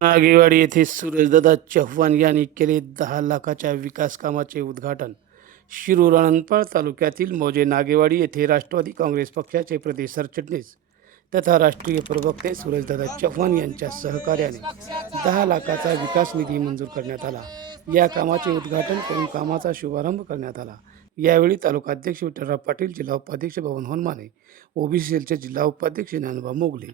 नागेवाडी येथे सूरजदादा चव्हाण यांनी केले दहा लाखाच्या विकास कामाचे उद्घाटन. शिरूर अनंतपाळ तालुक्यातील मौजे नागेवाडी येथे राष्ट्रवादी काँग्रेस पक्षाचे प्रदेश सरचिटणीस तथा राष्ट्रीय प्रवक्ते सूरजदादा चव्हाण यांच्या सहकार्याने दहा लाखाचा विकास निधी मंजूर करण्यात आला. या कामाचे उद्घाटन करून कामाचा शुभारंभ करण्यात आला. यावेळी तालुका अध्यक्ष विठ्ठलराव पाटील जिल्हा उपाध्यक्ष भवन होनमाने ओबीसी सेलचे जिल्हा उपाध्यक्ष ज्ञानबा मोगले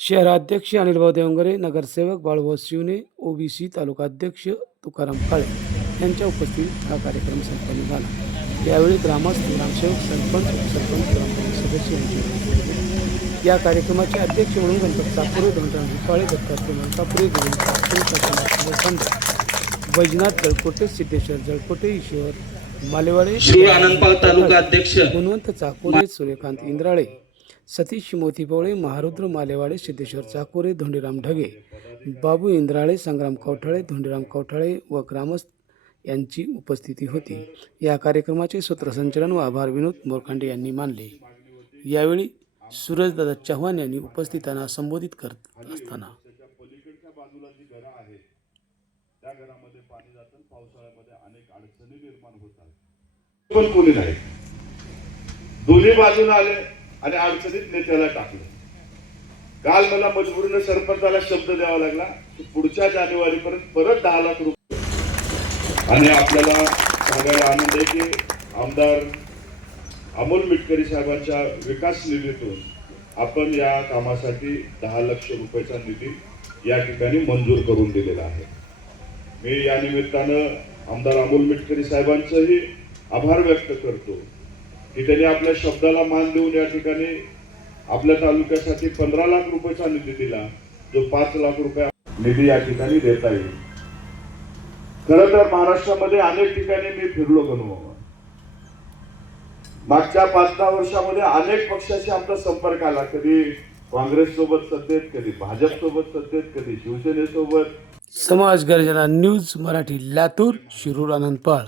शहराध्यक्ष अनिलभाऊ देवंगरे नगरसेवक बाळभाऊ शिवने ओबीसी तालुकाध्यक्ष तुकाराम काळे यांच्या उपस्थितीत हा कार्यक्रम संपन्न झाला. यावेळी ग्रामस्थ ग्रामसेवक सरपंच उपसरपंच ग्रामपंचायत सदस्य यांची या कार्यक्रमाचे अध्यक्ष म्हणून गणपत सापुरे धोंडराम हिपाळे दत्तात्रय गोविंद सापुरे वैजनाथ जळकोटे सिद्धेश्वर जळकोटे ईश्वर मालेवाडे तालुका अध्यक्ष. गुणवंत चाकोरे सूर्यकांत इंद्राळे सतीश मोती पवळे महारुद्र मालेवाडे सिद्धेश्वर चाकोरे धोंडीराम ढगे बाबू इंद्राळे संग्राम कवठाळे धोंडीराम कवठाळे व ग्रामस्थ यांची उपस्थिती होती. या कार्यक्रमाचे सूत्रसंचालन व आभार विनोद मोरखांडे यांनी मानले. यावेळी सूरजदादा चव्हाण यांनी उपस्थितांना संबोधित करत असताना. त्या घरामध्ये पाणी जातं पावसाळ्यामध्ये अनेक अडचणी निर्माण होतात. पण कोणी नाही. दोन्ही बाजूला आले आणि अडचणीत नेत्याला टाकलं. काल मला मजबुरीनं सरपंचाला शब्द द्यावा लागला की पुढच्या जानेवारी पर्यंत परत दहा लाख रुपये. आणि आपल्याला सांगायला आनंद आहे की आमदार अमोल मिटकरी साहेबांच्या विकास निधीतून आपण या कामासाठी दहा लक्ष रुपयाचा निधी या ठिकाणी मंजूर करून दिलेला आहे. मी या निमित्तानं आमदार अमोल मिटकरी साहेबांचंही आभार व्यक्त करतो की त्यांनी आपल्या शब्दाला मान देऊन या ठिकाणी आपल्या तालुक्यासाठी पंधरा लाख रुपयाचा निधी दिला जो पाच लाख रुपये निधी या ठिकाणी देता येईल. खरं तर महाराष्ट्रामध्ये अनेक ठिकाणी मी फिरलो गणू मागच्या पाच दहा वर्षामध्ये अनेक पक्षाशी आपला संपर्क आला. कधी काँग्रेस सोबत सत्तेत कधी भाजप सोबत सत्तेत कधी शिवसेनेसोबत. समाज गर्जना न्यूज मराठी लातूर शिरूर आनंदपाळ